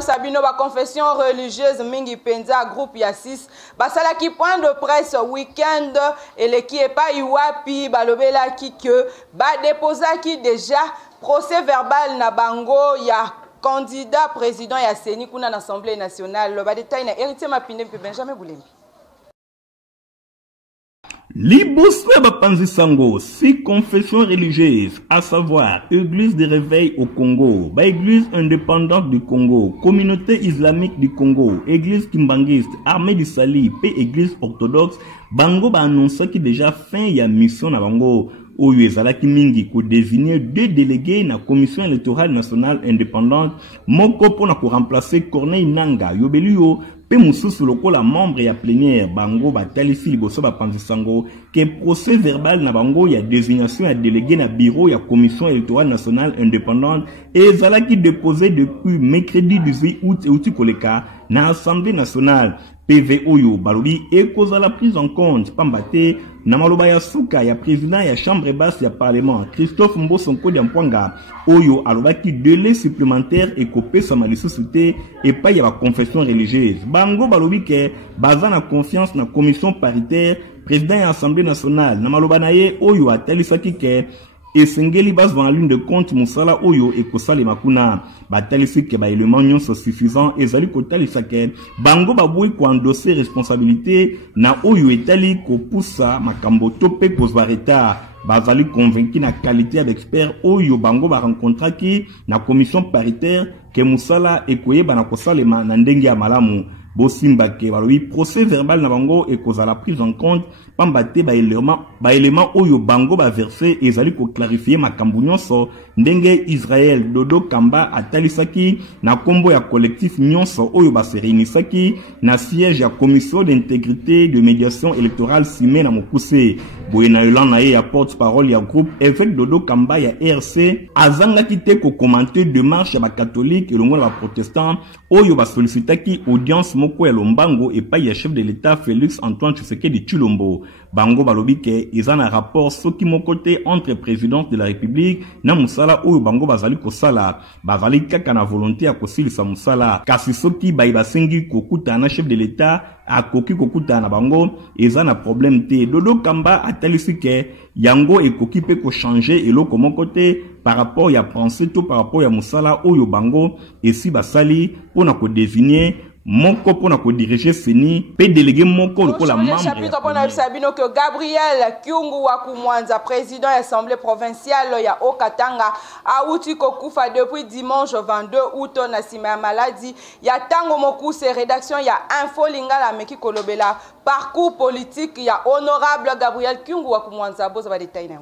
Sabino ba confession religieuse mingi penza groupe ya 6 basala ki point de presse week-end eleki epa iwapi balobela ki que ba déposa ki déjà procès verbal na bango ya candidat président ya Seni kuna na Assemblée nationale le ba détail na héritier Mapinde mpe Benjamin Boulembi. Liboswe Bapanzi Sango, 6 confessions religieuses, à savoir Église de réveil au Congo, Église indépendante du Congo, Communauté islamique du Congo, Église kimbangiste, Armée du Sali, et Église orthodoxe, Bango ba annoncé qui déjà fin ya mission na Bango. Oyo ezalaki mingi ko désigner 2 délégués na commission électorale nationale indépendante moko pona ko remplacer Corneille Nanga Yobelio pe mususu lokola membre ya plénière bango batalisi liboso bapanzi sango ke procès verbal na bango ya désignation ya délégué na bureau ya commission électorale nationale indépendante ezalaki déposé depuis mercredi 18 août et outi koleka na Assemblée nationale. PV Oyo balobi ekoza la prise en compte pambate na maloba ya suka ya président ya chambre basse ya parlement Christophe Mbosonko Diampwanga Oyo alobaki délai supplémentaire et kopesa malisusuté et pas ya ba confession religieuse bango balobi ke baza na confiance na commission paritaire président ya assemblée nationale na maloba na ye Oyo atalisaki ke esengeli bazwa na ligne de compte musala oyo ekosale makuna batalisi ke ba élément nyonso suffisant ezali kotalisa ke bango babui ko endosser responsabilité na oyo etali kopusa makambo to pe kozwa retard bazali convaincu na qualité d'expert oyo bango ba rencontraki na commission paritaire ke musala ekoyeba na kosalema na ndenge ya malamu bosimba ke balobi procès verbal na bango ekozala prise en compte pambate ba élément oyo bango ba versé ezali ko clarifier makambo nyonso ndenge Israël Dodo Kamba atalisaki na kombo ya collectif nyonso oyo ba se réunisaki na siège ya commission d'intégrité de médiation électorale simé na mokuse boyena yolanda ye ya porte-parole ya groupe évêque Dodo Kamba ya RC azangaki te ko commenter démarche ya ba catholique elongo na ba protestant oyo ba sollicitaki audience moko ya lombango et pas ya chef de l'état Félix Antoine Tshisekedi Tshilombo bango balobi ke eza na rapport soki mokote entre présidence de la République na musala oyo bango bazali kosala bazali kaka na volonté ya kosilisa musala kasi soki basengi kokuta na chef de l'état akoki kokuta na bango eza na problème te Dodo Kamba atalisi ke yango ekoki pe ko changer eloko mokote par rapport ya pensée to par rapport ya musala oyo bango esi basali pona ko désigner moko pona ko diriger Seni pe délégué moko lokola membre chapitre pona Sabino que Gabriel Kyungu wa Kumwanza président de l'Assemblée provinciale ya Okatanga auti kokufa depuis dimanche 22 août na sima ya maladie ya tango mokuse rédaction ya Info Lingala meki kolobela parcours politique ya honorable Gabriel Kyungu wa Kumwanza boza ba détail na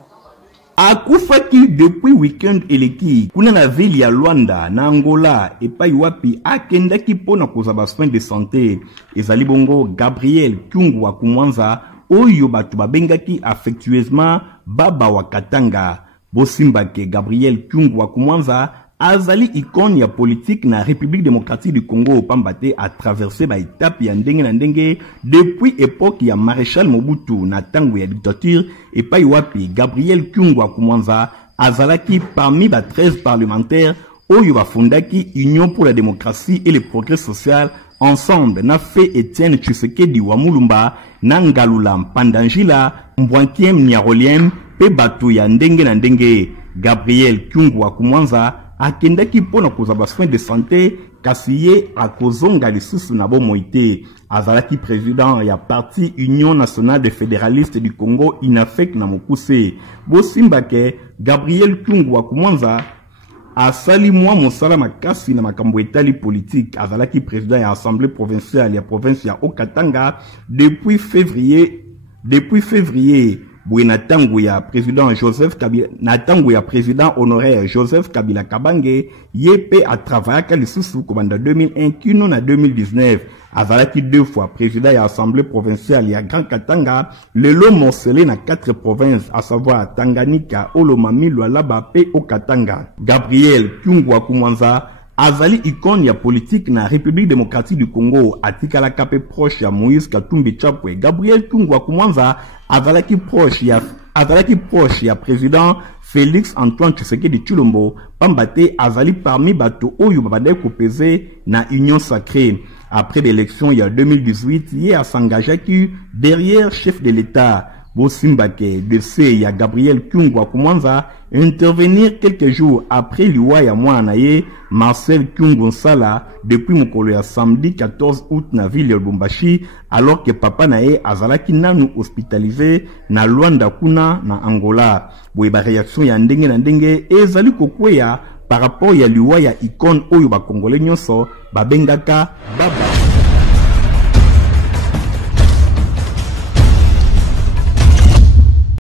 akufaki depuis week-end eleki kuna na ville ya Luanda na Angola epai wapi akendaki pona kozaba soin de santé ezali bongo Gabriel Kyungu wa Kumwanza oyo batu babengaki affectueusement baba wa Katanga bosimba ke Gabriel Kyungu wa Kumwanza azali icône ya politique na République démocratique du Congo pambate a traversé ba étape ya ndenge na ndenge depuis époque ya Maréchal Mobutu na tango ya dictature et pa wapi Gabriel Kyungu wa Kumwanza azalaki parmi ba 13 parlementaires oyo bafondaki Union pour la démocratie et le progrès social ensemble na fait Etienne Tshisekedi wa Mulumba na Ngalula Mpandanjila Mbwankiem Nyaroliem pe batu ya ndenge na ndenge Gabriel Kyungu wa Kumwanza akendaki pona kozaba soin de santé kasiye akozonga lisusu na bomoite azalaki président ya parti Union nationale des fédéralistes du Congo INAFEC na mokuse bosimba ke Gabriel Kyungu wa Kumwanza asali mwa mosala makasi na makambo etali politique azalaki président ya assemblée provinciale ya province ya Okatanga depuis février Bouena tango ya président Joseph Kabila na tango ya président honoraire Joseph Kabila Kabange yepe a travaillé lisusu komanda 2001 kino na 2019 azalaki 2 fois président ya assemblée provinciale ya Grand Katanga lelo morcelé na 4 provinces à savoir Tanganyika, Olomami, Lualaba pe Okatanga. Gabriel Kyungu wa Kumwanza azali icône ya politique na République démocratique du Congo atikala kape proche ya Moïse Katumbi Chapwe. Gabriel Kyungu wa Kumwanza azalaki proche ya président Félix Antoine Tshisekedi Tshilombo pambate azali parmi bato oyo babadai kopeze na Union Sacrée. Après l'élection il y a 2018, il a s'engagé derrière chef de l'État Bosimbake décès ya Gabriel Kyungu wa Kumwanza intervenir quelques jours après liwa ya Mwanaye Marcel Kyungu Nsala depuis mokolo ya samedi 14 août na ville ya Lubumbashi alors que papa nae azalaki nanu hospitalisé na Luanda kuna na Angola. Boyeba réaction ya ndenge na ndenge ezali kokweya par rapport ya liwa ya icône oyo ba Congolais nyonso babengaka baba